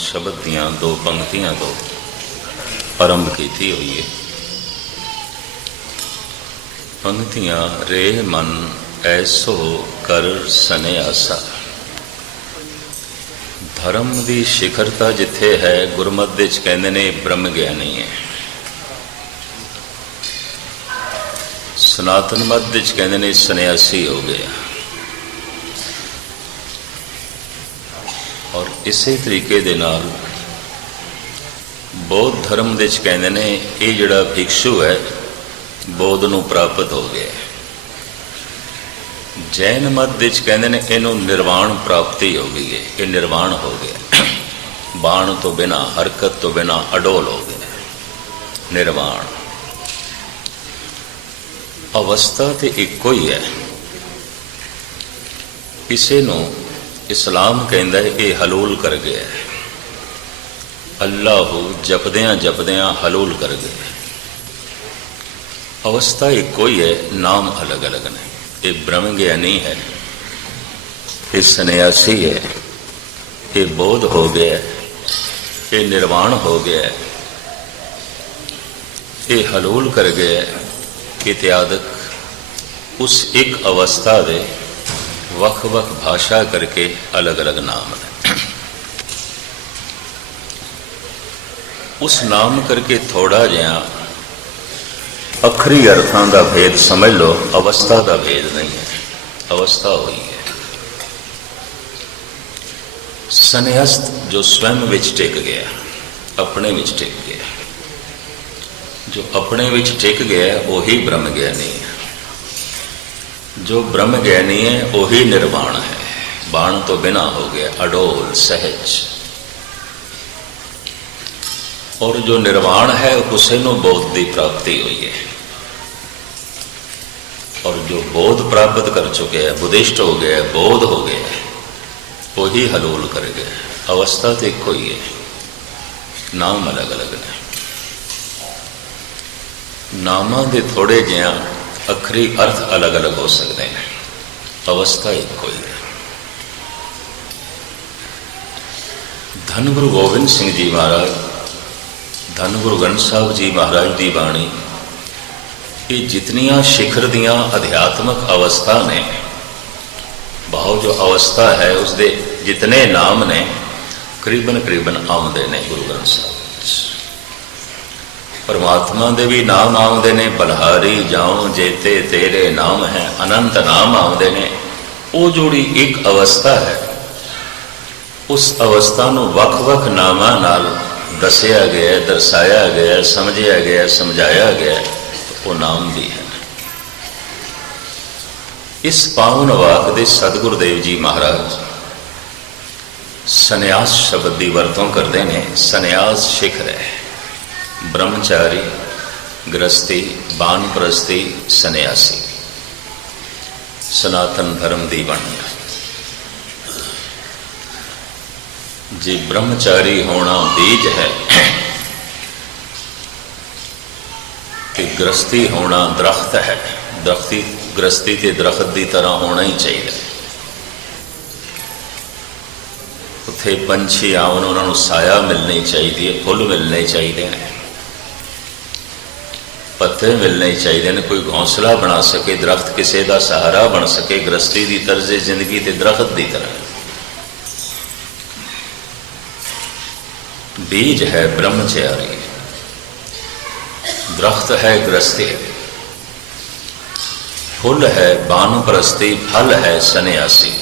शब्द दियां दो पंक्तियां तो आरंभ की हुई है। पंक्तियां रे मन ऐसो कर सन्यासा। धर्म की शिखरता जिथे है गुरमत विच कहंदे ने ब्रह्म ज्ञानी है। सनातन मत विच कहंदे ने सन्यासी हो गया। और इसे तरीके दे नाल बौद्ध धर्म विच कहंदे ने ये जिहड़ा भिक्षु है बौद्ध नूं प्राप्त हो गया। जैन मत विच कहंदे ने इहनूं निर्वाण प्राप्ति हो गई है, ये निर्वाण हो गया। बाण तो बिना हरकत तो बिना अडोल हो गया निर्वाण। अवस्था तो इको ही है। किसी नूं इस्लाम कहंदा है ये हलूल कर गया है। अल्लाह जपदियां जपदियां हलूल कर गया। अवस्था इको ही है, नाम अलग अलग ने। ये ब्रह्म ज्ञानी है, ये सन्यासी है, ये बोध हो गया, ये निर्वाण हो गया, ये हलूल कर गया इत्यादि। उस एक अवस्था दे वख वख भाषा करके अलग अलग नाम है। उस नाम करके थोड़ा जिहा अखरी अर्थां का भेद समझ लो, अवस्था का भेद नहीं है। अवस्था हुई है सन्यास्त जो स्वयं विच टिक गया, अपने विच टिक गया। जो अपने विच टिक गया वही ब्रह्म ज्ञानी है। जो ब्रह्म ज्ञानी है वही निर्वाण है। बाण तो बिना हो गया, अडोल सहज। और जो निर्वाण है उसे नो बोध की प्राप्ति हुई है। और जो बोध प्राप्त कर चुके हैं, बुद्धिस्ट हो गया, बोध हो गया, वही हलूल कर गया। अवस्था तो एक ही है, नाम अलग अलग ने। नामां दे थोड़े जिहा अखरी अर्थ अलग अलग हो सकते हैं, अवस्था एक ही है। धन गुरु गोबिंद सिंह जी महाराज, धन गुरु ग्रंथ साहब जी महाराज की बाणी, ये जितनियां शिखर दियां अध्यात्मक अवस्था ने, भाव जो अवस्था है उसके जितने नाम ने करीबन करीबन आउंदे ने गुरु ग्रंथ साहब। परमात्मा दे भी नाम आउंदे ने, बलहारी जाऊं जेते तेरे नाम है, अनंत नाम आउंदे ने। वो जोड़ी एक अवस्था है, उस अवस्था नूं वख वख नामां नाल दसिया गया, दर्शाया गया, समझाया गया, समझाया गया, तो वो नाम भी है। इस पावन वाक दे सतगुरुदेव जी महाराज सन्यास शब्द की वरतों करते हैं। सन्यास शिखर है। ब्रह्मचारी, गृहस्थी, बानप्रस्थी, सन्यासी, सनातन धर्म की बन। जी ब्रह्मचारी होना बीज है, कि गृहस्थी होना दरख्त है। दरख्ती गृहस्थी के दरख्त की तरह होना ही चाहिए। उत्थे पंछी आवन, उन्होंने साया मिलनी चाहिए, फुल मिलने चाहिए, पत्ते मिलने चाहिए ने, कोई घोंसला बना सके, दरख्त किसी का सहारा बन सके। गृहस्थी की तर्ज जिंदगी ते दरख्त की तरह। बीज है ब्रह्मचारी, दरख्त है गृहस्थी, फुल है बानप्रस्थी, फल है सन्यासी।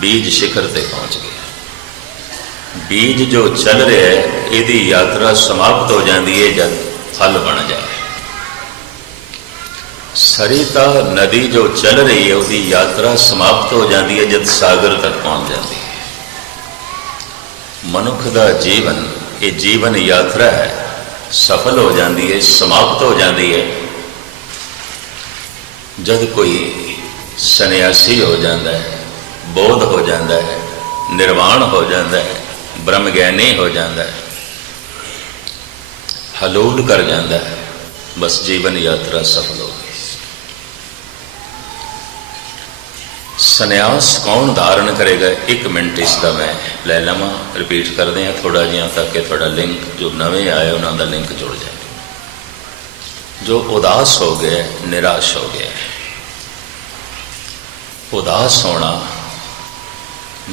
बीज शिखर ते पहुंच गया। बीज जो चल रहा है यदि यात्रा समाप्त हो जाती है जब फल बन जाए। सरिता नदी जो चल रही है उसकी यात्रा समाप्त हो जाती है जब सागर तक पहुंच जाती है। मनुख का जीवन, ये जीवन यात्रा है, सफल हो जाती है, समाप्त हो जाती है जब कोई सन्यासी हो जाता है, बोध हो जाता है, निर्वाण हो जाता है, ब्रह्म ज्ञानी हो जाता है, हलूल कर जाता है, बस जीवन यात्रा सफल हो गई। ਸੰਨਿਆਸ ਕੌਣ ਧਾਰਨ ਕਰੇਗਾ? 1 ਮਿੰਟ इसका मैं ਲੈ ਲਵਾਂ, ਰਿਪੀਟ ਕਰਦੇ ਹਾਂ ਥੋੜਾ ਜਿਹਾ ਤਾਂ ਕਿ ਤੁਹਾਡਾ ਲਿੰਕ ਜੋ ਨਵੇਂ ਆਏ ਉਹਨਾਂ ਦਾ ਲਿੰਕ ਜੁੜ ਜਾਏ। जो उदास हो गए, निराश हो गए। उदास होना,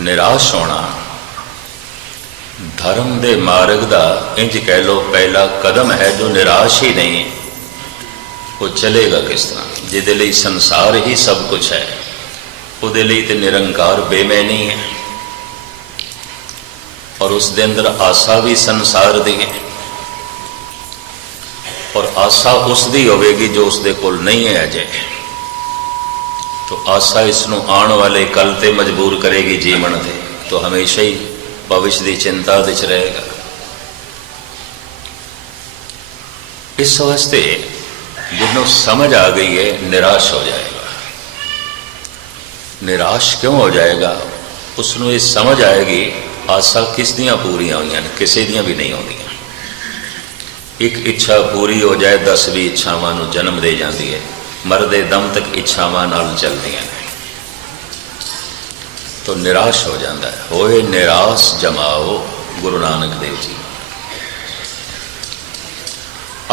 निराश होना धर्म दे मार्ग दा इंज कह लो पहला कदम है। जो निराश ही नहीं वो चलेगा किस तरह? जिहदे लई संसार ही सब कुछ है, उहदे लई ते निरंकार बेमैनी है और उस दे अंदर आसा भी संसार दी है और आसा उसकी होगी जो उसके कोल नहीं है अजे। तो आसा इसनों आने वाले कल ते मजबूर करेगी जीवन से, तो हमेशा ही भविष्य की चिंता विच रहेगा। इस वास्ते जिन्हों समझ आ गई है निराश हो जाएगा। निराश क्यों हो जाएगा? उसनों ये समझ आएगी आसा किस दियां पूरियां हुई, किसी दियां भी नहीं होंगी। एक इच्छा पूरी हो जाए 10 भी इच्छावां नूं जन्म दे जाती है। मरदे दम तक इच्छावां नाल चलदियां ने, तो निराश हो जाता है। होए निराश जमाओ, गुरु नानक देव जी।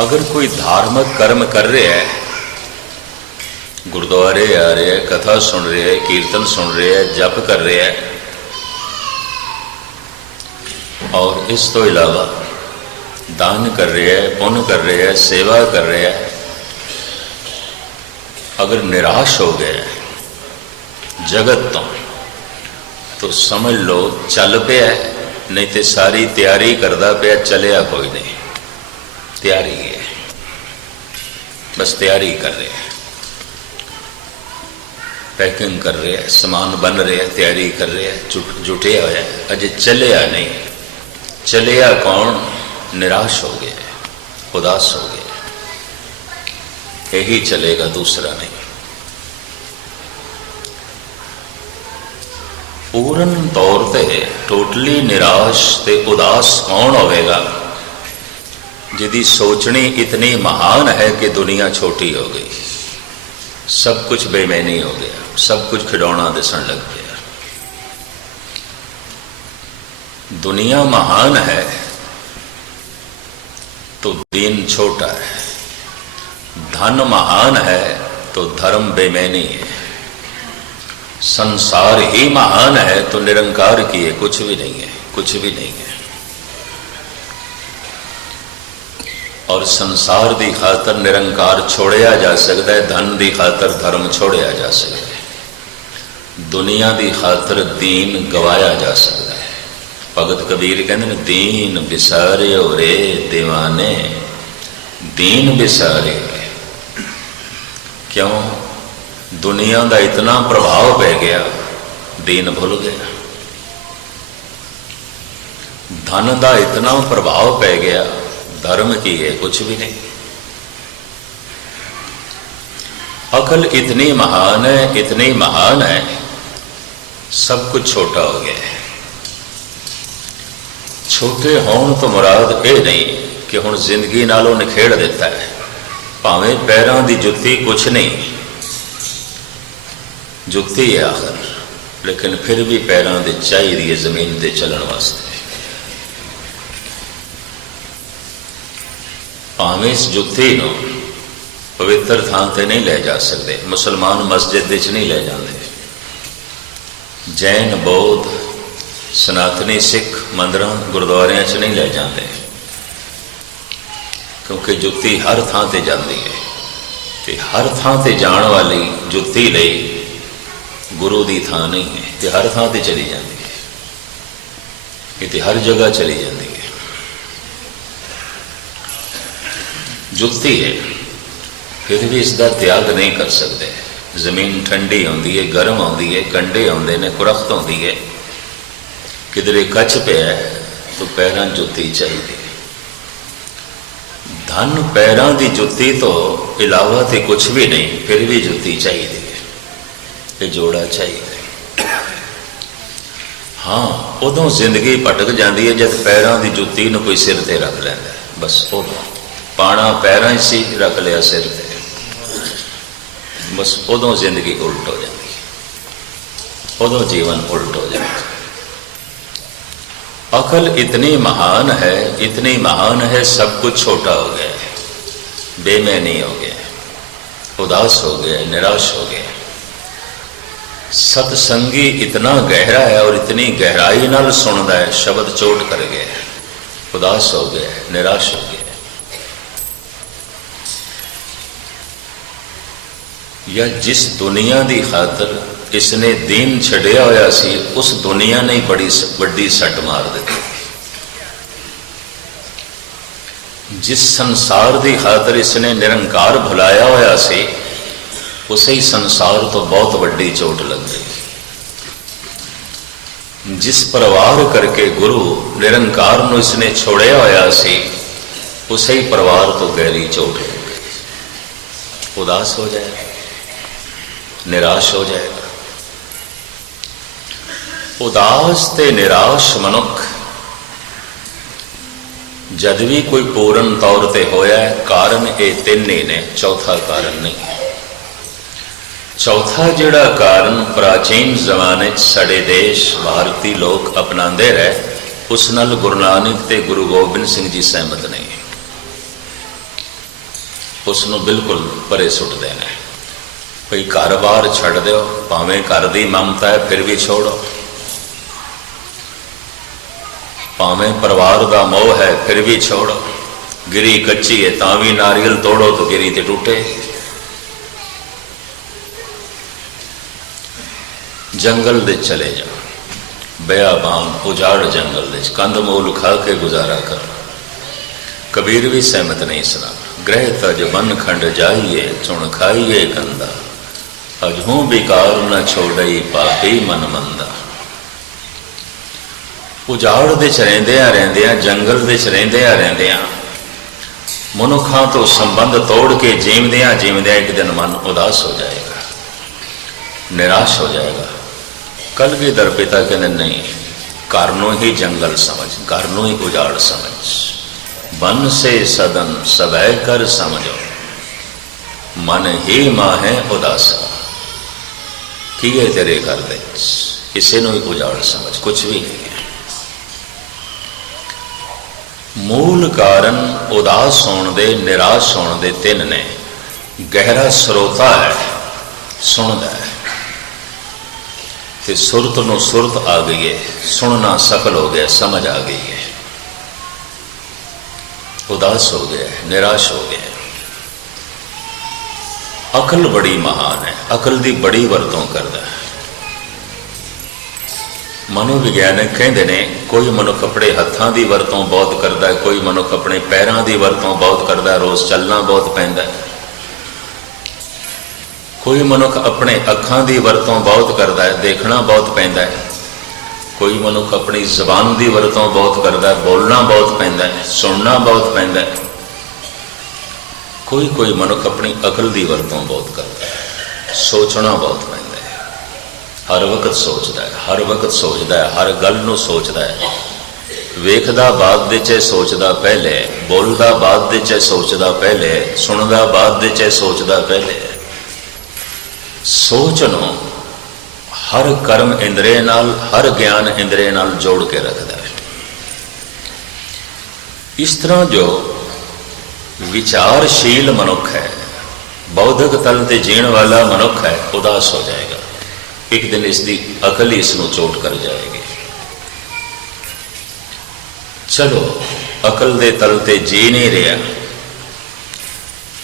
अगर कोई धार्मिक कर्म कर रहा है, गुरुद्वारे आ रहे है, कथा सुन रहे है, कीर्तन सुन रहे है, जप कर रहे है, और इस तो इलावा दान कर रहे हैं, पुण्य कर रहे हैं, सेवा कर रहे हैं, अगर निराश हो गए जगत तो समझ लो चल पिया, नहीं तो सारी तैयारी करता पिया, चलिया कोई नहीं। तैयारी है, बस तैयारी कर रहे हैं, पैकिंग कर रहे हैं, समान बन रहे हैं, तैयारी कर रहे हैं, जुटिया हुआ है, अजे चलिया नहीं। चलिया कौन? निराश हो गए, उदास हो गए, यही चलेगा, दूसरा नहीं। पूर्ण तौर पे टोटली निराश ते उदास कौन होगा? जिहदी सोचनी इतनी महान है कि दुनिया छोटी हो गई, सब कुछ बेमैनी हो गया, सब कुछ खिडौना दिसन लग गया। दुनिया महान है तो दीन छोटा है, धन महान है तो धर्म बेमैनी है, संसार ही महान है तो निरंकार की है, कुछ भी नहीं है, कुछ भी नहीं है। और संसार की खातर निरंकार छोड़िया जा सकता है, धन की खातर धर्म छोड़िया जा सकता है, दुनिया की खातर दीन गवाया जा सकता है। भगत कबीर कहते हैं दीन बिसारे रे दीवाने, दीन बिसारे। क्यों? दुनिया का इतना प्रभाव पै गया, दीन भूल गया। धन का इतना प्रभाव पै गया, धर्म की है कुछ भी नहीं। अकल इतनी महान है, इतनी महान है, सब कुछ छोटा हो गया है। छोटे होने तो मुराद यह नहीं कि हुण जिंदगी नालों निखेड़ दिता है, भावें पैरों की जुत्ती कुछ नहीं, जुत्ती है आखिर, लेकिन फिर भी पैरों की चाहिए है जमीन से चलने वास्ते। भावें इस जुत्ती नूं पवित्र थां ते नहीं ले जा सकते, मुसलमान मस्जिद विच नहीं ले जाते, जैन बौद्ध सनातनी सिख मंदिर गुरुद्वारियां च नहीं ले जाते, क्योंकि जुत्ती हर थां ते जाती है, ते हर थां ते जाण वाली जुत्ती लई गुरु दी थां नहीं है, ते हर थां ते चली जाती है, ये ते हर जगह चली जाती है। जुत्ती है, फिर भी इसका त्याग नहीं कर सकते। जमीन ठंडी आती है, गर्म आती है, कंडे आते हैं, कुरख्त आती है, किधरे कच पे है तो पैरों जुत्ती चाहिए। धन पैरों की जुत्ती तो इलावा तो कुछ भी नहीं, फिर भी जुत्ती चाहिए, ये जोड़ा चाहिए। हाँ, उदों जिंदगी भटक जाती है जब पैरों की जुत्ती न कोई सिर ते रख लेंदा है, बस उदों पाना पैरों से रख लिया सिर ते, बस उदों जिंदगी उल्ट हो जाती है। उदो जीवन उल्ट हो जाए। अकल इतनी महान है, सब कुछ छोटा हो गया है, बेमैनी हो गया, उदास हो गया, निराश हो गया। सत्संगी इतना गहरा है और इतनी गहराई नाल सुनता है, शब्द चोट कर गया, उदास हो गया, निराश हो गया। या जिस दुनिया की खातर इसने दीन छड़िया होया सी, उस दुनिया ने बड़ी वड्डी सट मार दी। जिस संसार की खातर इसने निरंकार भुलाया होया सी, उसे ही संसार तो बहुत वड्डी चोट लग गई। जिस परिवार करके गुरु निरंकार नूं इसने छोड़िया होया सी, उसे ही परिवार तो गहरी चोट लग गई। उदास हो जाएगा, निराश हो जाएगा। उदास ते निराश मनुख जद भी कोई पूर्ण तौर पर होया है, कारण ये तीन ही ने, चौथा कारण नहीं। चौथा जिहड़ा कारण प्राचीन जमाने साडे देश भारती लोग अपनाते रहे, उस नाल गुरु नानक ते गुरु गोबिंद सिंह जी सहमत नहीं, उसनों बिल्कुल परे सुट देना है। कोई कारोबार छड़ दो, भावें घर की ममता है फिर भी छोड़ो, भावें परिवार का मोह है फिर भी छोड़ो, गिरी कच्ची है तां भी नारियल तोड़ो तो गिरी ते टूटे। जंगल दे चले जाओ, बयाबान उजाड़ जंगल दे कंध मूल खा के गुजारा कर। कबीर भी सहमत नहीं सुना। ग्रह तज बन खंड जाइए, चुन खाइए कंदा, अजहू बेकार न छोड़ई पापी मन मंदा। उजाड़ दे रहिंदियां रहिंदियां, जंगल दे रहिंदियां रहिंदियां, मनुखा तो संबंध तोड़ के जीवदियां जीवदियां एक दिन मन उदास हो जाएगा, निराश हो जाएगा। कलगीधर पिता कहते नहीं, घर नूं ही जंगल समझ, घर नूं ही उजाड़ समझ। बन से सदन सबै कर समझो, मन ही माहे उदासा। की है तेरे घर दे, इसे नूं ही उजाड़ समझ, कुछ भी नहीं है। मूल कारण उदास होने दे, निराश होने दे तीन ने। गहरा स्रोता है, सुनता है, ते सुरत नूं सुरत आ गई है, सुनना सफल हो गया, समझ आ गई है। उदास हो गया, निराश हो गया। अकल बड़ी महान है, अकल की बड़ी वरतों करता है। मनोविज्ञानक कहते ने, कोई मनुख अपने हत्थों की वरतों बहुत करता है, कोई मनुख अपने पैरों की वरतों बहुत करता है, रोज़ चलना बहुत पैंदा है। कोई मनुख अपने अखां की वरतों बहुत करता है, देखना बहुत पैंदा है। कोई मनुख अपनी जबान की वरतों बहुत करता है, बोलना बहुत पैंदा है, सुनना बहुत पैंदा है। कोई कोई मनुख अपनी अकल की वरतों बहुत करता है, सोचना बहुत पैंदा है। हर वक्त सोचता है, हर वक्त सोचता है, हर गल नूं सोचता है। वेखदा बाद दे च सोचदा पहले, बोलदा बाद दे च सोचदा पहले, सुनदा बाद दे च सोचदा पहले। सोच नूं हर कर्म इंद्रिय नाल, हर ज्ञान इंद्रिय नाल जोड़ के रखता है। इस तरह जो विचारशील मनुख है, बौद्धिक तल ते जीण वाला मनुख है, उदास हो जाएगा। एक दिन इसकी अकल ही इसनों चोट कर जाएगी। चलो अकल दे तल ते जी नहीं रहा,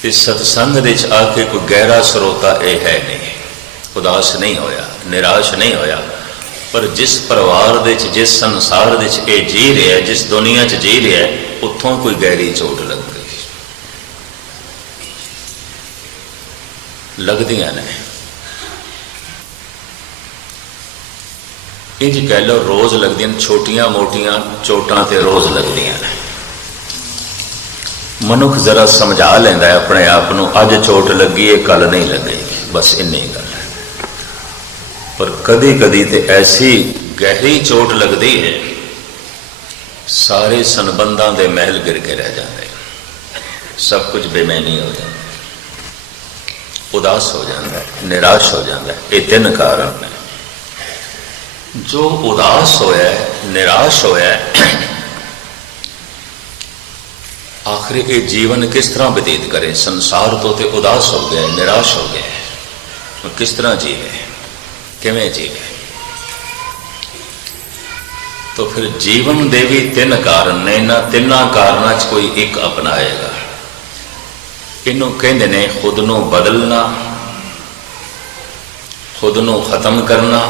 इस सत्संग दे आके कोई गहरा स्रोता यह है नहीं। उदास नहीं होया, निराश नहीं होया, पर जिस परिवार दे जिस संसार दे ये जी रहा है, जिस दुनिया च जी रहा है, उत्थों कोई गहरी चोट लग गई। लगदियां ने, इंज कह लो रोज़ लगदियां, छोटियां मोटियां चोटां ते रोज़ लगदियां ने। मनुख जरा समझा लेंदा है अपने आप नूं, अज चोट लगी है कल नहीं लगेगी, बस इन्नी गल है। पर कदी कदी तो ऐसी गहरी चोट लगती है, सारे संबंधां दे महल गिर के रह जाते, सब कुछ बेमैनी हो जाता, उदास हो जाता है, निराश हो जाता है। ये तीन कारण ने। जो उदास होया निराश होया आखिर ये जीवन किस तरह व्यतीत करे। संसार तो उदास हो गया, निराश हो गया, तो किस तरह जीवे, किवें जीवे। तो फिर जीवन दे भी तीन कारण ने, इन्हां तिन्हां कारणों च कोई एक अपनाएगा। इनू कहते ने खुद नू बदलना, खुद नू खत्म करना,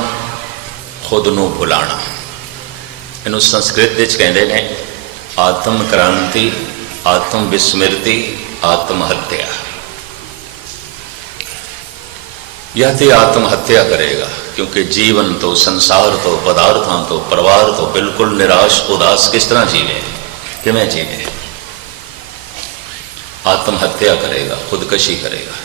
खुद नू भुलाना। इनू संस्कृत कहते ने आत्म क्रांति, आत्म विस्मृति, आत्महत्या। या तो आत्महत्या करेगा क्योंकि जीवन तो, संसार तो, पदार्थों तो, परिवार तो बिल्कुल निराश उदास किस तरह जीवे, किवें जीवे। आत्महत्या करेगा, खुदकशी करेगा।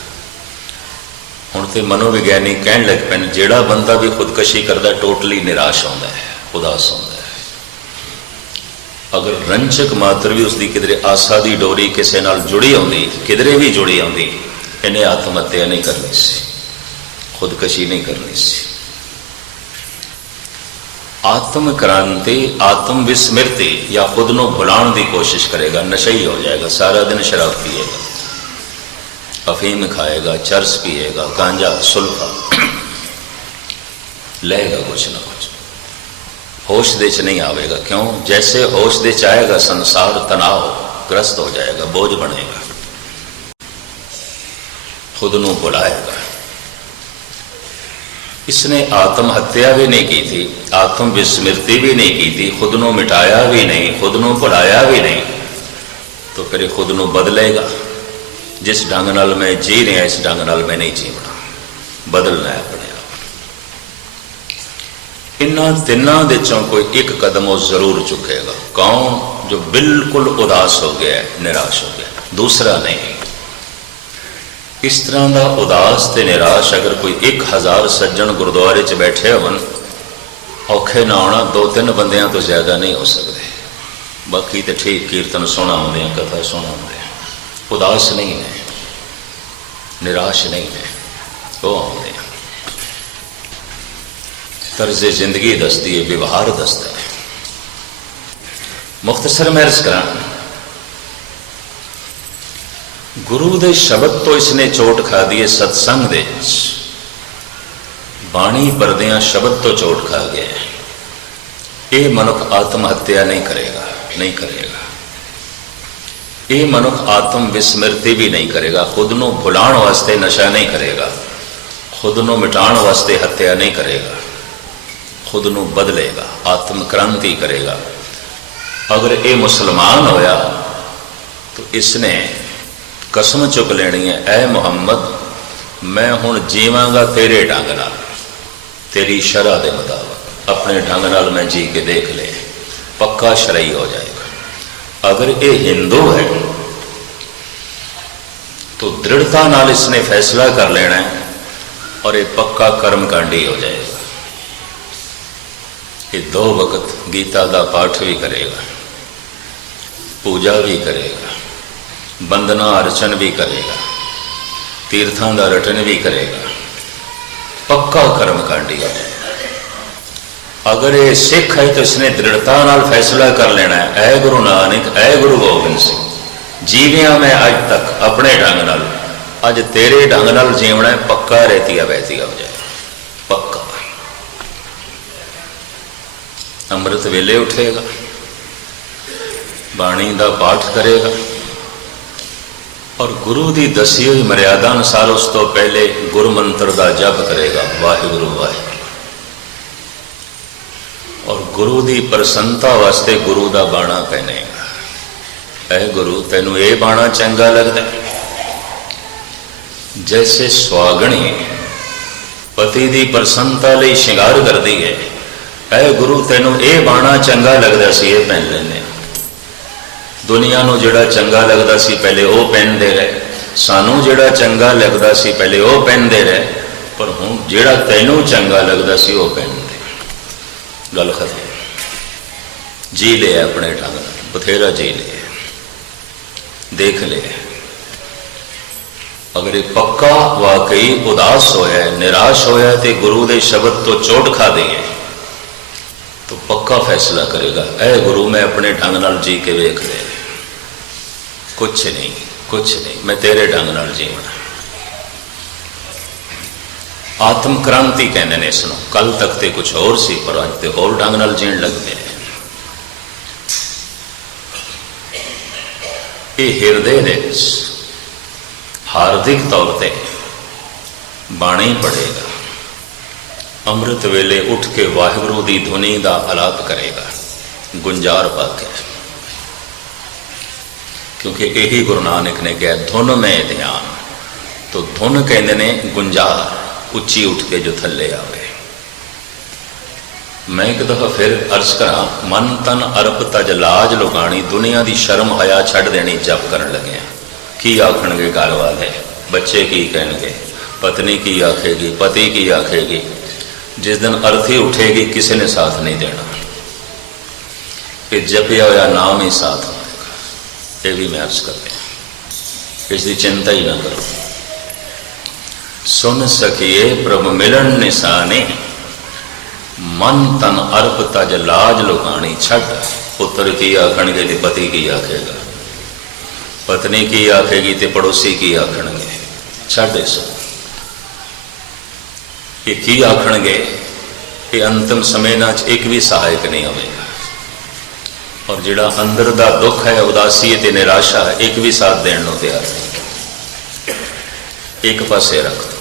हुण तो मनोविग्यानी कहण लग पैन जिहड़ा बंदा भी खुदकशी करता टोटली निराश होंदा है, उदास होंदा है। अगर रंचक मात्र भी उसकी किधरे आशा की डोरी किसी नाल जुड़ी आती, किधरे भी जुड़ी आती, इन्हें आत्महत्या नहीं करनी सी, खुदकशी नहीं करनी सी। आत्म क्रांति, आत्म विस्मृति या खुद नू भुलाण की कोशिश करेगा, नशई हो जाएगा, सारा दिन शराब पिएगा, अफीम खाएगा, चरस पिएगा, गांजा, सुल्फा लेगा, कुछ ना कुछ होश दे च नहीं आवेगा। क्यों? जैसे होश दे च आएगा संसार तनाव ग्रस्त हो जाएगा, बोझ बनेगा, खुद नू भुलाएगा। इसने आत्महत्या भी नहीं की थी, आत्म विस्मृति भी नहीं की थी, खुद नू मिटाया भी नहीं, खुद नू भुलाया भी नहीं, तो फिर खुद नू बदलेगा। जिस ढंग नाल मैं जी रहा इस ढंग नाल मैं नहीं जीवना, बदलना है अपने आप। इन्हां तिन्हां दे चों कोई एक कदम वो जरूर चुकेगा। कौन? जो बिल्कुल उदास हो गया, निराश हो गया, दूसरा नहीं। इस तरह का उदास ते निराश अगर कोई 1000 सज्जन गुरुद्वारे च बैठे होवन, औखे ना होना 2-3 बंदियां तो ज्यादा नहीं हो सकते। बाकी तो ठीक कीर्तन सुना आते हैं, कथा सुना आते हैं, उदास नहीं है, निराश नहीं है, वो आते हैं। तर्ज जिंदगी दसदी है, व्यवहार दसता है। मुख्तसर मैं अर्ज करा, गुरु दे शब्द तो इसने चोट खा दी है, सत्संग दे बाणी परदियां शब्द तो चोट खा गया। ये मनुख आत्महत्या नहीं करेगा, नहीं करेगा। ये मनुख आत्म विस्मृति भी नहीं करेगा, खुद नू भुलाण वास्ते नशा नहीं करेगा, खुद नू मिटाण वास्ते हत्या नहीं करेगा, खुद नू बदलेगा, आत्म क्रांति करेगा। अगर ये मुसलमान होया तो इसने कसम चुक लेनी है, ऐ मुहम्मद मैं हुण जीवांगा तेरे ढंग नाल, तेरी शरह के मुताबिक, अपने ढंग नाल मैं जी के देख ले, पक्का शरई हो जाएगा। अगर ये हिंदू है तो दृढ़ता नाल इसने फैसला कर लेना है और ये पक्का कर्मकांडी हो जाएगा। ये 2 वक्त गीता का पाठ भी करेगा, पूजा भी करेगा, वंदना अर्चन भी करेगा, तीर्थों का रटन भी करेगा, पक्का कर्मकांडी हो जाएगा। अगर ये सिख है तो इसने दृढ़ता नाल फैसला कर लेना है, ऐ गुरु नानक, ऐ गुरु गोबिंद सिंह, जीविया मैं अज तक अपने ढंग नाल, अज तेरे ढंग नाल जीवना है, पक्का रहतिया बहतिया हो जाए, पक्का। अमृत वेले उठेगा, बाणी का पाठ करेगा और गुरु की दसी हुई मर्यादा अनुसार उस तो पहले गुरु मंत्र का जप करेगा, वाहिगुरु वाहिगुरू। और गुरु की प्रसन्नता वास्ते गुरु का बाणा पहनेगा, ऐ गुरु तेनू ये बाणा चंगा लगता है। जैसे सुहागणी पति की प्रसन्नता लई श्रृंगार करती है, ऐ गुरु तेनू ये बाणा चंगा लगता सी, ये पहन लेने। दुनिया नू जिहड़ा चंगा लगता सी पहले वो पहनते रहे, सानू जिहड़ा चंगा लगता सी पहले वो पहनते रहे, पर हुण जिहड़ा तैनू चंगा लगता सी वो पहनते। गल खत्म। जी ले अपने ढंग, बथेरा जी ले, देख ले। अगर एक पक्का वाकई उदास होया, निराश होया तो गुरु के शब्द तो चोट खा दी है, पक्का फैसला करेगा, ऐ गुरु मैं अपने ढंग नाल जी के वेख ले, कुछ नहीं कुछ नहीं, मैं तेरे ढंग नाल जीवना। आत्म क्रांति कहते हैं इसनों। कल तक तो कुछ होर सी, पर अज तो होर ढंग नाल जीण लग पे। ये हिरदे दे हार्दिक तौर पर बाणी पढ़ेगा, अमृत वेले उठ के वाहिगुरु की धुनी का आलाप करेगा गुंजार पाके, क्योंकि यही गुरु नानक ने कहा धुन में ध्यान। तो धुन कहते ने गुंजार, उच्ची उठ के जो थले आवे। मैं एक दफा फिर अर्ज करा, मन तन अरप तज लाज लुकानी, दुनिया की शर्म हया छड़ देनी जप करन लगे। की आखणगे घर वाले, बच्चे की कहणगे, पत्नी की आखेगी, पति की आखेगी। जिस दिन अर्थी उठेगी किसी ने साथ नहीं देना, कि जपिया हुआ नाम ही साथ होगा। ये भी मैं अर्ज कर दिया, इसकी चिंता ही ना करो। सुन सकिए प्रभु मिलन निशाने, मन तन अर्प तज लाज लुकानी। छड़ पुत्र की आखणगे तो पति की आखेगा, पत्नी की आखेगी तो पड़ोसी की आखणगे। छड़ इस की आखणगे कि अंतिम समय ना एक भी सहायक नहीं होगा, और जिहड़ा अंदर का दुख है, उदासी ते निराशा है, एक भी साथ देने को तैयार नहीं। एक पासे रख दो,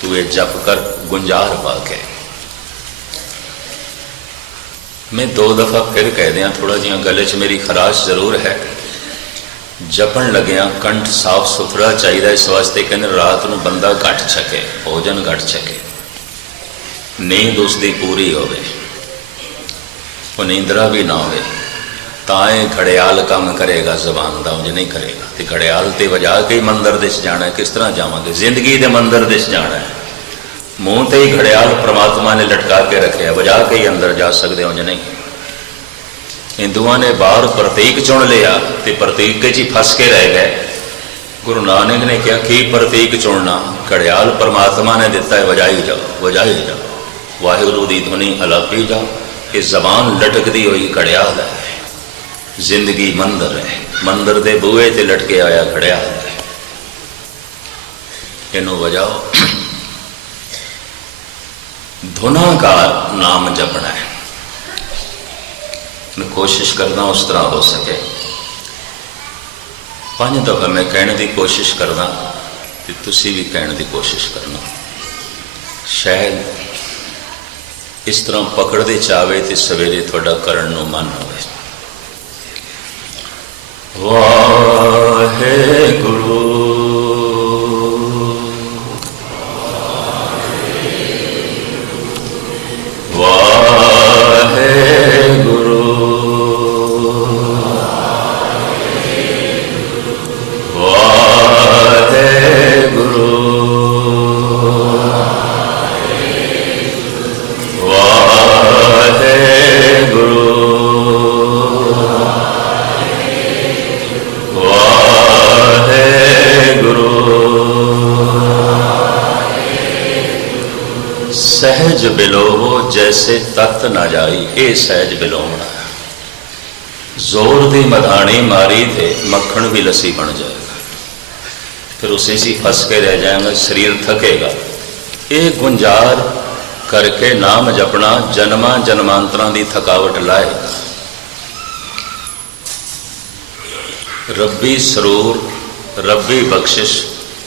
तू ये जप कर गुंजार पा के। मैं दो दफा फिर कह दिया, थोड़ा जिहा गले च मेरी खराश जरूर है। जपन लग्या कंठ साफ सुथरा चाहिए, इस वास्ते कहते रात को बंदा घट छके, भोजन घट छके, नींद उसकी पूरी होवे, वो नींदरा भी ना होवे, ताए घड़ियाल काम करेगा, जबान का उंज नहीं करेगा। तो घड़ियाल तो वजा के ही मंदिर दिस जाना है, किस तरह जावांगे? जिंदगी के मंदिर दिस जाना है, मूँह ते ही घड़ियाल परमात्मा ने लटका के रखे, वजा के ही अंदर जा सकते उंज नहीं। हिंदुओं ने बाहर प्रतीक चुन लिया, तो प्रतीक च ही फस के रह गए। गुरु नानक ने कहा कि प्रतीक चुनना, घड़ियाल परमात्मा ने दिता है, वजाई जाओ वजाई जाओ, वाहिगुरु की धुनी अलापी जाओ। कि जबान लटकती हुई घड़ियाल है, जिंदगी मंदिर है, मंदिर के बूहे ते लटके आया घड़ियाल है। इनू वजाओ, धुना का नाम जपना है। मैं कोशिश करना उस तरह हो सके। 5 दफा मैं कहने की कोशिश करना, तो तुसी भी कहने की कोशिश करना। शायद इस तरह पकड़ते चावे तो सवेरे थोड़ा करन नूं मन होवे। वाहेगुरु सहज बिलोवो जैसे तत न जाई, ये सहज बिलोवना है। जोर दी मधानी मारी थे मक्खन भी लस्सी बन जाएगा, फिर उसी सी फंस के रह जाएगा, शरीर थकेगा। ये गुंजार करके नाम जपना जन्मा जन्मांतरा की थकावट लाएगा। रब्बी सरूर रब्बी बख्शिश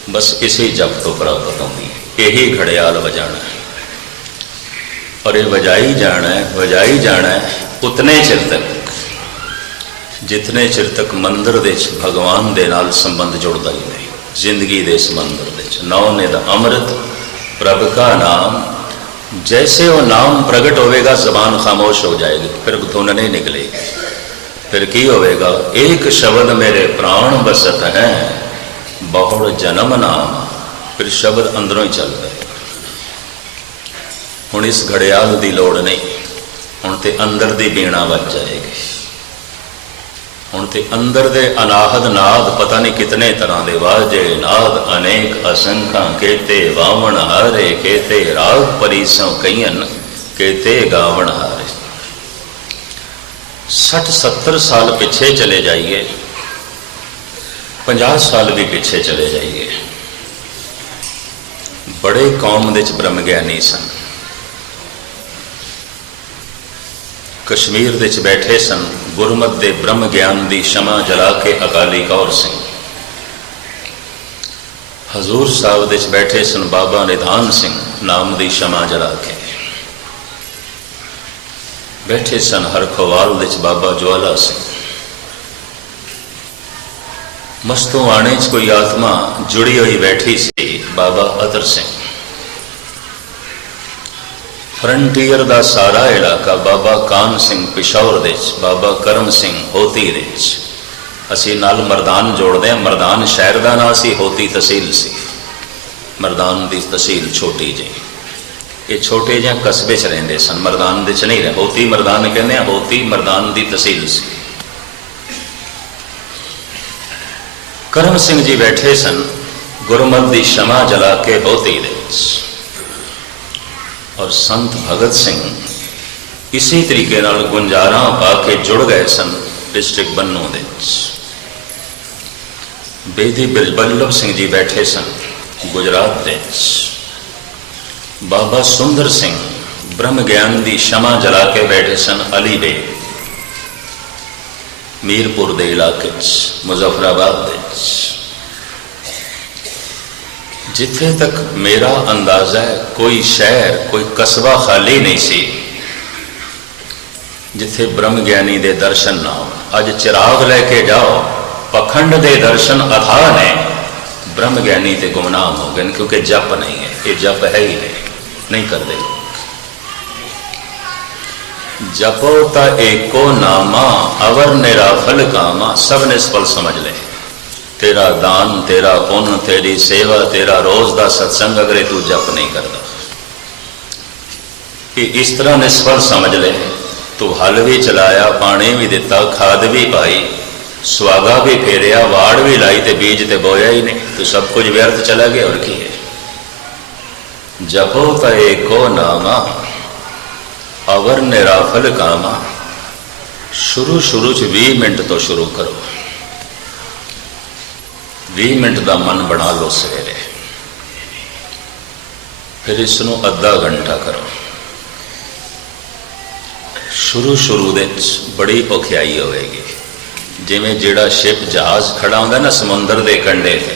बस इसी जप तो प्राप्त होती है। यही घड़ियाल बजाना है, और ये वजाई जाना है, वजाई जाना है उतने चिर तक जितने चिर तक मंदिर दे भगवान दे नाल संबंध जुड़ता ही नहीं। जिंदगी दे इस मंदिर दे नौ ने दा अमृत प्रभ का नाम, जैसे वो नाम प्रगट होवेगा जबान खामोश हो जाएगी, फिर धुन नहीं निकलेगी। फिर की होवेगा? एक शब्द मेरे प्राण बसत है, बहुड़ जन्म नाम। फिर शब्द अंदरों ही चल गए। हुण इस घड़ियाल की लोड़ नहीं, हुण ते अंदर दी बीणा बज जाएगी। हुण ते अंदर दे अनाहद नाद पता नहीं कितने तरह दे वाजे नाद अनेक असंख्या, केते वावण हारे केते राग परीसों कईयन केते गावण हारे। 60-70 साल पिछे चले जाइए, 50 साल भी पिछे चले जाइए, बड़े कौम दे ब्रह्म ज्ञानी सन। कश्मीर दे बैठे सन गुरमत दे ब्रह्म ज्ञान की शमा जला के अकाली कौर सिंह। हजूर साहब दे बैठे सन बाबा निधान सिंह नाम की शमा जला के बैठे सन। हरखोवाल दे बाबा ज्वाला सिंह। मस्तों आने च कोई आत्मा जुड़ी हुई बैठी सी, बाबा अतर सिंह। फ्रंटियर का सारा इलाका बाबा कान सिंह पिशौर दे, बाबा करम सिंह होती दे। असी नाल मरदान जोड़ते हैं। मरदान शहर का नाम सी, होती तहसील सी। मरदान की तहसील छोटी जी, ये छोटे जि कस्बे च रहिंदे सन, मरदान दे च नहीं रहे। होती मरदान कहते हैं, होती मरदान की तहसील सी। करम सिंह जी बैठे सन गुरमत की शमा जला के होती दे। और संत भगत सिंह इसी तरीके नाल गुंजारा पा के जुड़ गए सन डिस्ट्रिक्ट बन्नू दे। बेदी बल्लभ सिंह जी बैठे सन गुजरात दे। बाबा सुंदर सिंह ब्रह्म ज्ञान की शमा जला के बैठे सन अली बे, मीरपुर के इलाके मुजफ्फराबाद दे। जिथे तक मेरा अंदाजा है कोई शहर कोई कस्बा खाली नहीं सी जिथे ब्रह्म ज्ञानी दे दर्शन ना हो। अज चिराग लेके जाओ, पखंड दे दर्शन अथाह ने, ब्रह्म ज्ञानी ते गुमनाम हो गए, क्योंकि जप नहीं है। ये जप है ही नहीं करते। जपो ता एको नामा अवर निराफल कामा, सब निष्फल समझ ले। तेरा दान, तेरा पुण्य, तेरी सेवा, तेरा रोज का सत्संग अगर तू जप नहीं करता, कि इस तरह निष्फल समझ ले। तू हल भी चलाया, पानी भी दिता, खाद भी पाई, सुहागा भी फेरिया, वाड़ भी लाई, ते बीज ते बोया ही नहीं, तो सब कुछ व्यर्थ चला गया। और की है? जपो ता एको नामा अवर निराफल कामा। शुरू च 20 मिनट तो शुरू करो। 20 मिनट का मन बना लो सवेरे, फिर इसनों अद्धा घंटा करो। शुरू दे बड़ी औखियाई होगी। जिमें जेड़ा शिप जहाज खड़ा होंगे ना समुंदर के कंढे ते,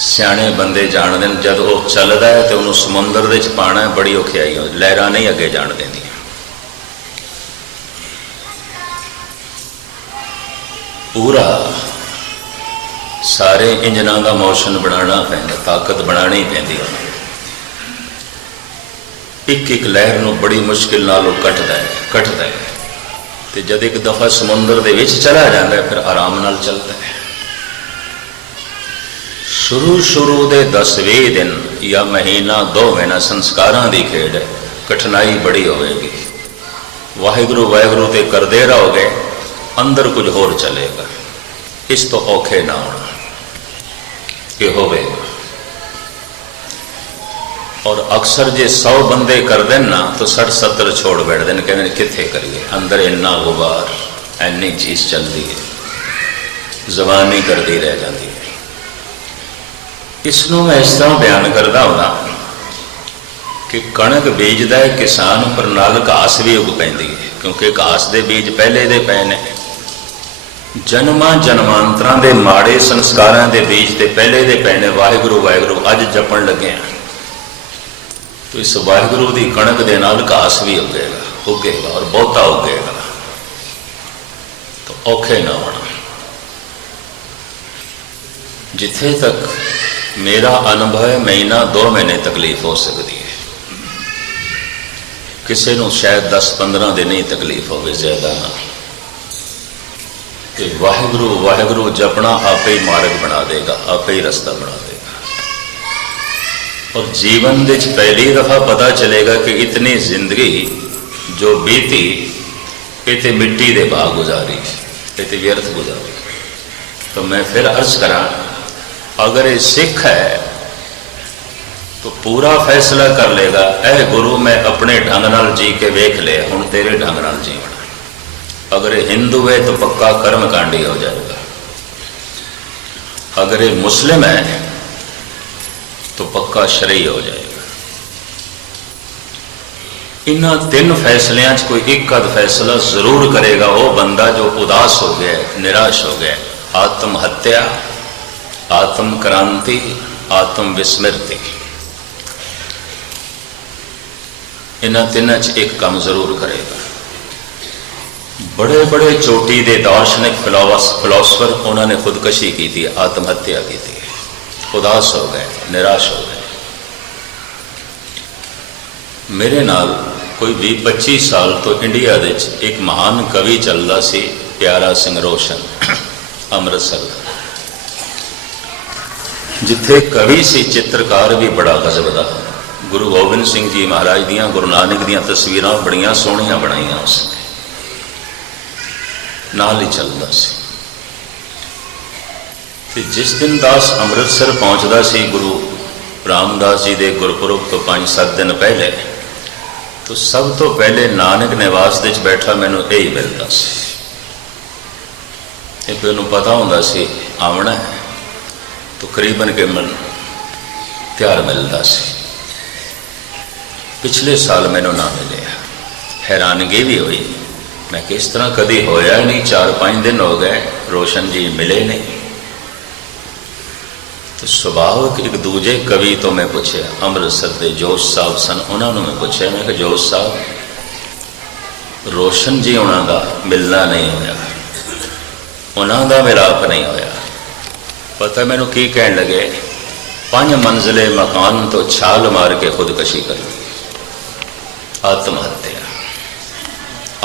सियाने बंदे जानते हैं जब वो चलता है तो उन्होंने समुंदर दे पाना बड़ी औखियाई हो, लहरां नहीं अगे जान देंदी। पूरा सारे इंजनों का मोशन बनाना पैंदा, ताकत बनानी पैंदी। एक लहर नूं बड़ी मुश्किल नाल कटदा है। तो जब एक दफा समुंदर दे विच चला जाता है, फिर आराम नाल चलता है। शुरू दे 10-20 दिन या महीना 2 महीना संस्कारां दी खेड है, कठिनाई बड़ी होगी। वाहिगुरु वाहिगुरु ते करदे रहोगे, अंदर कुछ होर चलेगा। इस तो औखे ना होना कि होवेगा। और अक्सर जे 100 बंदे कर दें ना तो 60-70 छोड़ बैठ दें, कहते कित्थे करिए, अंदर इन्ना गुबार, इन्नी चीज़ चलती है, जबानी करती रह जाती है। इसनों मैं इस तरह बयान करता होना कि कणक बीजदा है किसान, पर नाल घास भी उग पैंदी है, क्योंकि घास के बीज पहले दे पए ने। जन्मांतरां दे माड़े संस्कारां दे बीज ते पहले दे पए ने। वाहिगुरु वाहिगुरु अज जपण लगे हैं, तो इस वाहिगुरु की कणक के नाल घास भी उगेगा और बहुता उगेगा। तो औखे ना होना। जिथे तक मेरा अनुभव है, महीना 2 महीने तकलीफ हो सकती है, किसी को शायद 10-15 दिन ही तकलीफ हो, ज्यादा ना। तो वाहिगुरु वाहिगुरु जपना आपे ही मार्ग बना देगा, आपे ही रास्ता बना देगा। और जीवन के पहली दफा पता चलेगा कि इतनी जिंदगी जो बीती ये मिट्टी के भाव गुजारी, ये व्यर्थ गुजारी। तो मैं फिर अर्ज करा, अगर ये सिख है तो पूरा फैसला कर लेगा, ऐ गुरु मैं अपने ढंग नाल जी के वेख लिया, हुण तेरे ढंग नाल जीवना। अगर ये हिंदू है तो पक्का कर्मकांडी हो जाएगा, अगर ये मुस्लिम है तो पक्का शरई हो जाएगा। इन्हां तीन फैसलियां च कोई एक अद फैसला जरूर करेगा वो बंदा जो उदास हो गया, निराश हो गया। आत्महत्या, आत्म क्रांति, आत्म विस्मृति, इन्हां तिन्हां च एक काम जरूर करेगा। बड़े बड़े चोटी दे दार्शनिक फिलोसफर उन्होंने खुदकशी की थी, आत्महत्या की थी, उदास हो गए, निराश हो गए। मेरे नाल कोई 20-25 साल तो इंडिया दे एक महान कवि चलता सी, प्यारा सिंह रोशन, अमृतसर, जिथे कवि सी चित्रकार भी बड़ा गजब दा। गुरु गोबिंद सिंह जी महाराज दियां, गुरु नानक दियां तस्वीरां बड़ियां सोहणियां बनाईयां उसने, नाल ही चलता सी। ते जिस दिन दास अमृतसर पहुंचता सी गुरु रामदास जी के गुरपुरब तो 5-7 दिन पहले, तो सब तो पहले नानक निवास दे बैठा मैनू यही मिलता सी। मैनू पता होंदा सी आवना है तो करीबन के मन त्यार मिलता सी। पिछले साल मैनू ना मिले, हैरानगी भी हुई, मैं किस तरह कभी होया नहीं, 4-5 दिन हो गए रोशन जी मिले नहीं। तो सुभाविक एक दूजे कवि तो मैं पूछे, अमृतसर के जोश साहब सन, उन्होंने मैं पूछे, मैं कि जोश साहब रोशन जी उन्हों का मिलना नहीं होया, उन्हों मिलाप नहीं होया। पता मैनू की कहन लगे, 5 मंजिले मकान तो छाल मार के खुदकशी कर ली, आत्महत्या,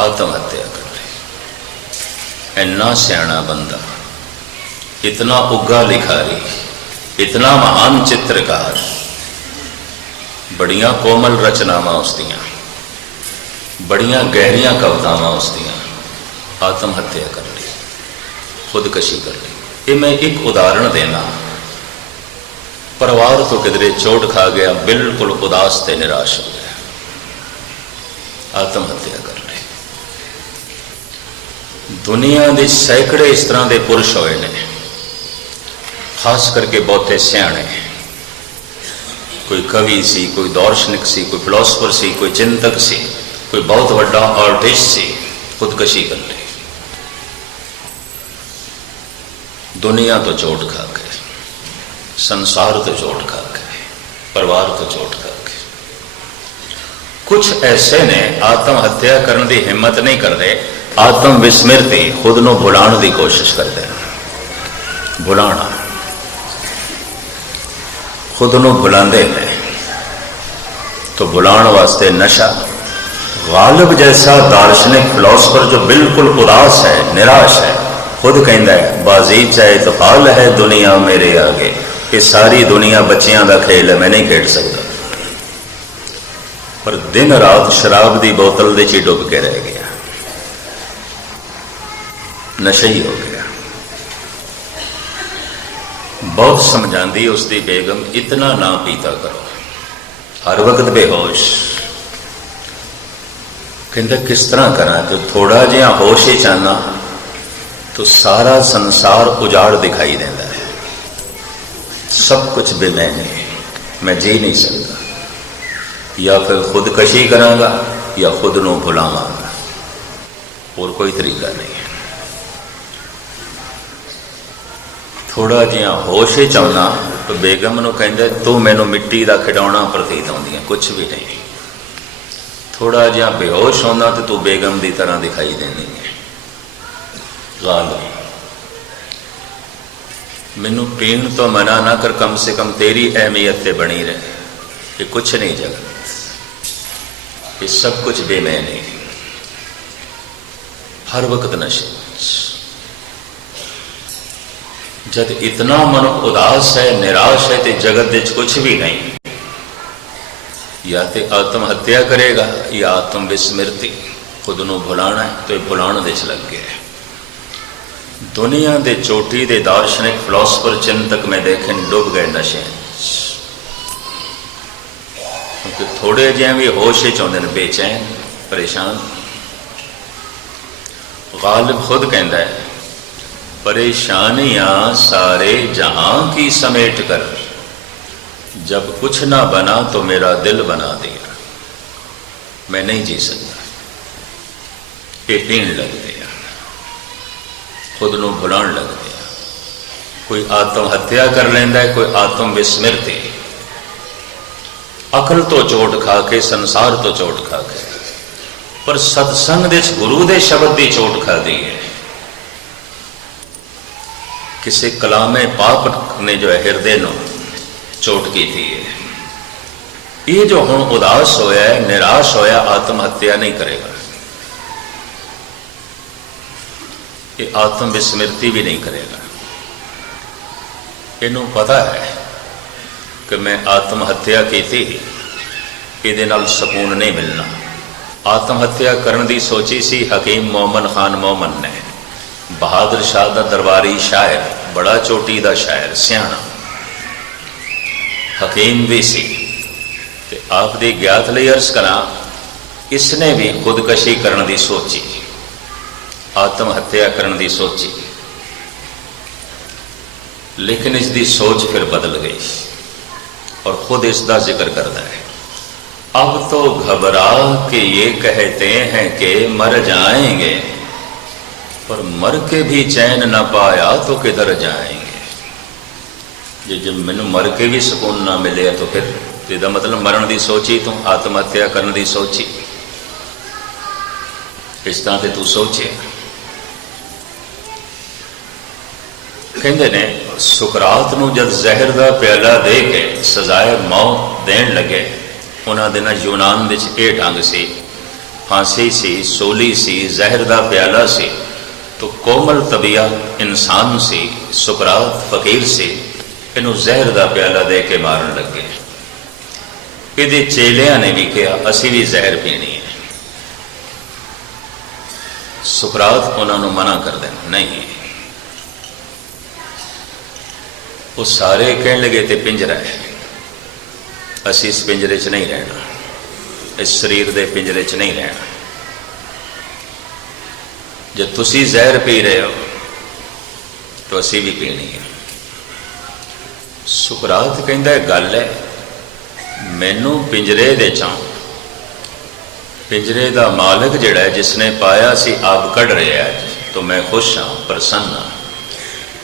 आत्महत्या कर ली। इन्ना सियाना बंदा, इतना उग्गा लिखारी, इतना महान चित्रकार, बड़ियां कोमल रचनावां उसदियां, बड़ियां गहरियां कवितावां उसदियां, आत्महत्या कर ली, खुदकशी कर ली। ये मैं एक उदाहरण देना, परिवार तो किधरे चोट खा गया, बिल्कुल उदास ते निराश हो गया, आत्महत्या कर ली। दुनिया के सैकड़े इस तरह के पुरुष होए ने, खास करके बहुते सियाणे, कोई कवि सी, कोई दार्शनिक सी, कोई फिलोसफर सी, कोई चिंतक सी, कोई बहुत बड़ा आर्टिस्ट सी, खुदकशी कर ली। दुनिया तो चोट खा के, संसार तो चोट खा के, परिवार तो चोट खा के। कुछ ऐसे ने आत्महत्या करने की हिम्मत नहीं करते, आत्म विस्मृति, खुद को भुलाने की कोशिश करते हैं। भुलाना, खुद को भुलाते हैं तो भुलाने वास्ते नशा। गालिब जैसा दार्शनिक फिलोसफर जो बिल्कुल उदास है, निराश है, खुद कहता है बाजीचा इतफाल है दुनिया मेरे आगे, ये सारी दुनिया बच्चियां का खेल है, मैं नहीं खेल सकता। पर दिन रात शराब की बोतल दे च डुब के रह गया, नशई हो गया। बहुत समझाती उसकी बेगम, इतना ना पीता करो, हर वक्त बेहोश। कहता किस तरह करा, जो थोड़ा जिहा होश ही चाहना तो सारा संसार उजाड़ दिखाई देता है, सब कुछ बेमैनी है, मैं जी नहीं सकता, या फिर खुदकशी करांगा या खुद को भुलावांगा, और कोई तरीका नहीं है। थोड़ा जिहा होश ही चाहना तो बेगम को कहते तू मैनू मिट्टी का खिडौना प्रतीत आउंदी, कुछ भी नहीं। थोड़ा जिहा बेहोश होना तो तू बेगम की तरह दिखाई देनी है। गालिब, मैनू पीण तो मना ना कर, कम से कम तेरी अहमियत से बनी रहे। ये कुछ नहीं जगत, ये सब कुछ बेमैनी, हर वक्त नशे। जब इतना मन उदास है, निराश है, तो जगत विच कुछ भी नहीं, या तो आत्महत्या करेगा या आत्म विस्मृति, खुद को भुलाना है तो ये भुलाने विच लग गया है। दुनिया के चोटी के दार्शनिक फिलोसफर चिंतक में देखें डूब गए नशे, क्योंकि थोड़े जे भी होश चाहते हैं, बेचैन परेशान। गालिब खुद कहता है, परेशानियां सारे जहां की समेट कर, जब कुछ ना बना तो मेरा दिल बना दिया, मैं नहीं जी सकता। ये पीण लग गया, खुद नूं भुलाण लग गया। कोई आत्म हत्या कर लेंदा है, कोई आत्म विस्मृति, अकल तो चोट खा के, संसार तो चोट खा के, पर सत्संग दे गुरु दे शब्द की चोट खा दी है। किसी कलामे पाप ने जो है हृदय नूं चोट की थी है। ये जो हुण उदास होया है, निराश होया, आत्महत्या नहीं करेगा, ये आत्म विस्मृति भी नहीं करेगा। इन्हों पता है कि मैं आत्महत्या की थी, ये नाल सकून नहीं मिलना। आत्महत्या करने की सोची सी हकीम मोमन खान मोमन ने, बहादुर शाह दा दरबारी शायर, बड़ा चोटी दा शायर, सियाणा हकीम भी सी। ते आप दी ज्ञात लई अर्ज करा, इसने भी खुदकशी करने की सोची, आत्महत्या करने की सोची, लेकिन इसकी सोच फिर बदल गई और खुद इसका जिक्र करता है। अब तो घबरा के ये कहते हैं कि मर जाएंगे, पर मर के भी चैन न पाया तो किधर जाएंगे। जब मैनू मर के भी सुकून ना मिले तो फिर इसका मतलब मरण की सोची तू, आत्महत्या करने की सोची, इस तरह से तू सोचे। कहते ने सुकरात नूं जब जहर का प्याला दे के सजाए मौत देन लगे, उन्होंने दिना यूनान विच ये ढंग से फांसी सी, सोली सी, जहर का प्याला से, तो कोमल तबिया इंसान से, सुकरात फकीर से, इनू जहर का प्याला दे के मारन लगे। ये चेलिया ने भी कहा असी भी जहर पीनी है। सुकरात उन्होंने मना कर देना नहीं, वो सारे कह लगे तो पिंजरा है, असी इस पिंजरे च नहीं रहना, इस शरीर के पिंजरे च नहीं रहना। जब तुसी जहर पी रहे हो तो असी भी पीनी है। सुकरात कहता गल है, मैनू पिंजरे दे चां, पिंजरे का मालिक जिहड़ा है जिसने पाया सी आप कढ़ रहे अज, तो मैं खुश हाँ, प्रसन्न हाँ।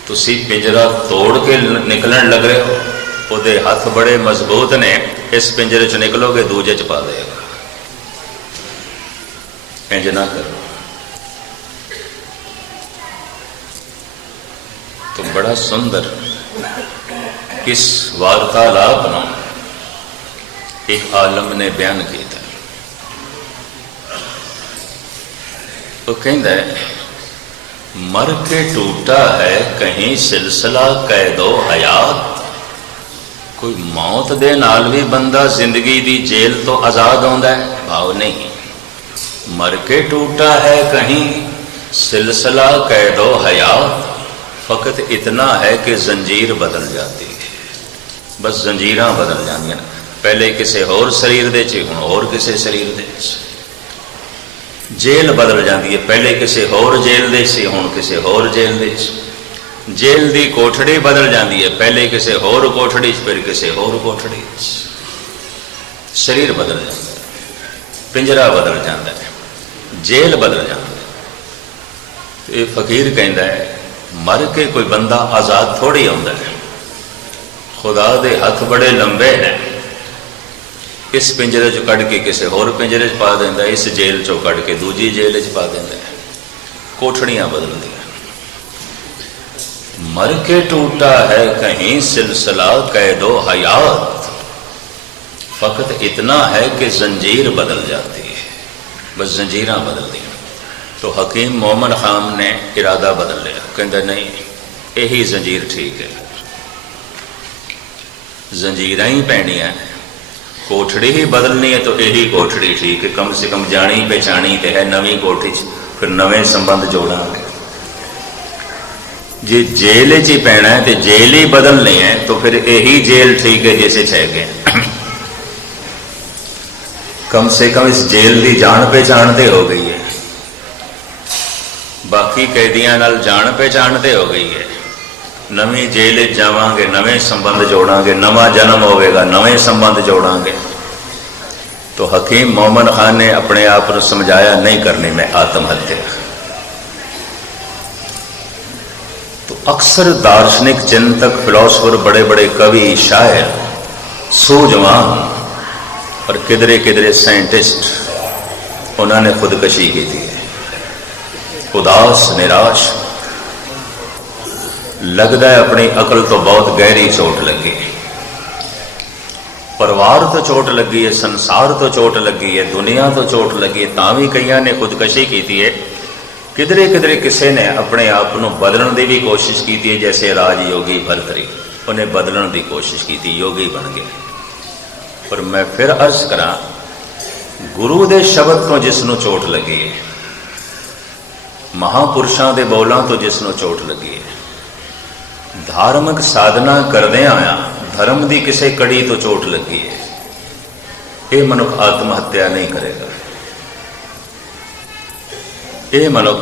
तुसी पिंजरा तोड़ के निकलन लग रहे हो, उहदे हाथ बड़े मजबूत ने, इस पिंजरे च निकलोगे दूजे च पा देगा। इंज ना करो। तो बड़ा सुंदर इस वार्तालाप में एक आलम ने बयान किया। तो कहता है, मर के टूटा है कहीं सिलसिला कैदो हयात। कोई मौत दे नाल भी बंदा जिंदगी दी जेल तो आजाद होंदा है? भाव नहीं। मर के टूटा है कहीं सिलसिला कैदो हयात, फकत इतना है कि जंजीर बदल जाती है। बस जंजीर बदल जानियां, पहले किसी होर शरीर दे च, हुण होर किसी शरीर दे च। जेल बदल जाती है, पहले किसी होर जेल दे सी, हुण किसी होर जेल दे च। जेल दी कोठड़ी बदल जाती है, पहले किसी होर कोठड़ी च, फिर किसी होर कोठड़ी च। शरीर बदल जाता है, पिंजरा बदल जाता है, जेल बदल जाता है। ये फकीर कहता है, मर के कोई बंदा आजाद थोड़ी होंदा है। खुदा दे हथ बड़े लंबे हैं, इस पिंजरे चो कढ़ के किसी होर पिंजरे च पा देंदा, इस जेल चो कढ़ के दूजी जेल च पा देंदा। कोठड़ियां बदलदियां। मर के टूटा है कहीं सिलसिला कैदो हयात, फकत इतना है कि जंजीर बदल जाती है। बस जंजीरां बदल दी। तो हकीम मोमन खान ने इरादा बदल लिया, कहता नहीं, यही जंजीर ठीक है, जंजीर ही पैनियां, कोठड़ी ही बदलनी है तो यही कोठड़ी ठीक है। कम से कम जानी पहचानी तो है, नवी कोठी फिर नवे संबंध जोड़ा। जे जेल च ही पैना है तो जेल ही बदलनी है, तो फिर यही जेल ठीक है जैसे छह गए। कम से कम इस जेल की जान पहचान तो हो गई है। बाकी कैदियां नाल जान पहचान ते हो गई है। नवीं जेल जावांगे, नवे संबंध जोड़ांगे, नवा जन्म होगा, नवे संबंध जोड़ांगे। तो हकीम मोमन खान ने अपने आप को समझाया, नहीं करनी मैं आत्महत्या। तो अक्सर दार्शनिक, चिंतक, फिलोसफर, बड़े बड़े कवि, शायर, सूझवान और किधरे किधरे साइंटिस्ट, उन्होंने खुदकशी की थी। उदास, निराश, लगता है अपनी अकल तो बहुत गहरी चोट लगी। परिवार तो चोट लगी है, संसार तो चोट लगी है, दुनिया तो चोट लगी है, तां भी कईयां ने खुदकशी की है। किधरे किधरे किसी ने अपने आप को बदलने की भी कोशिश की है। जैसे राजयोगी भरतरी, उन्हें बदलने की कोशिश की थी, योगी बन गए। पर मैं फिर अर्ज करा, गुरु के शब्द तो जिसनों चोट लगी है, महापुरुषों के बोलों तो जिसनों चोट लगी है, धार्मिक साधना करदे आया धर्म की किसी कड़ी तो चोट लगी है, ये मनुख आत्महत्या नहीं करेगा। ये मनुख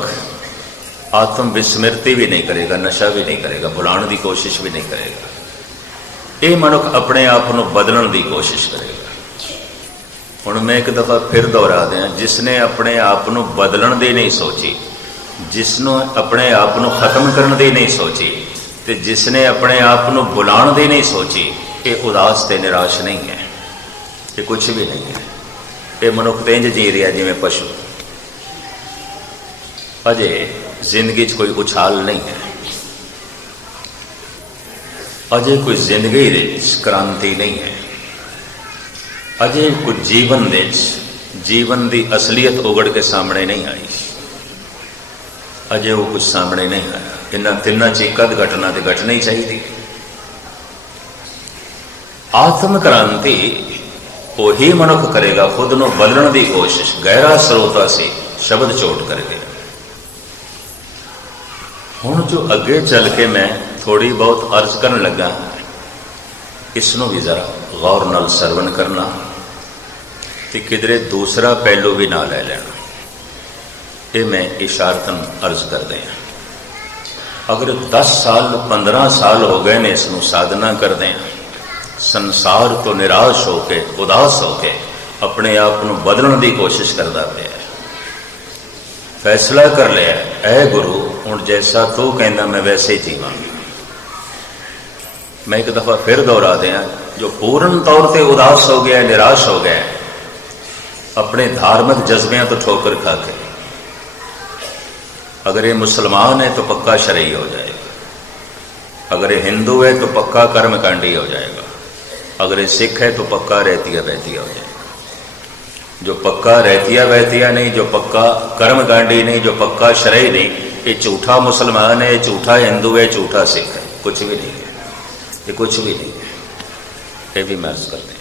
आत्म विस्मृति भी नहीं करेगा, नशा भी नहीं करेगा, भुलाने की कोशिश भी नहीं करेगा। ये मनुख अपने आप को बदलने की कोशिश करेगा। हुण मैं एक दफ़ा फिर दोहरा दें, जिसने अपने आप को बदलने की नहीं सोची, जिसनों अपने आप को खत्म करने की नहीं सोची, तो जिसने अपने आप को बुलाने की नहीं सोची, ये उदास ते निराश नहीं है, ये कुछ भी नहीं है। ये मनुख तो इंज जी रहा जिवें पशु। अजे जिंदगी च कोई उछाल नहीं है, अजे कोई जिंदगी दे क्रांति नहीं है, अजे कुछ जीवन की असलियत उगड़ के सामने नहीं आई, अजे वो कुछ सामने नहीं आया। इन्होंने तिना च एक घटना तो घटनी चाहिए। आत्म क्रांति वही मनुख करेगा खुद को बदलने की कोशिश, गहरा स्रोता से शब्द चोट करके। हुण जो अगे चल के मैं थोड़ी बहुत अर्ज करन लगा, इसनों भी जरा गौर नाल सरवण करना, तो किधरे दूसरा पहलू भी ना ले लेना। ये मैं इशारतन अर्ज कर दें। अगर 10 साल 15 साल हो गए ने इसनों साधना कर दें, संसार तो निराश होके, उदास होके अपने आप को बदलने की कोशिश करता पे, फैसला कर लिया, ऐ गुरु हुण जैसा तू कहना मैं वैसे ही जीवां। मैं एक दफ़ा फिर दोहरा दें, जो पूर्ण तौर पर उदास हो गया, निराश हो गया, अपने धार्मिक जज्बियां तो ठोकर खा के, अगर ये मुसलमान है तो पक्का शरई हो जाएगा, अगर ये हिंदू है तो पक्का कर्मकांडी हो जाएगा, अगर ये सिख है तो पक्का रहतिया बहतिया हो जाएगा। जो पक्का रहतिया बहतिया नहीं, जो पक्का कर्मकांडी नहीं, जो पक्का शरई नहीं, ये झूठा मुसलमान है, झूठा हिंदू है, झूठा सिख है, कुछ भी नहीं है, ये कुछ भी नहीं है। ये भी महसूस करते हैं।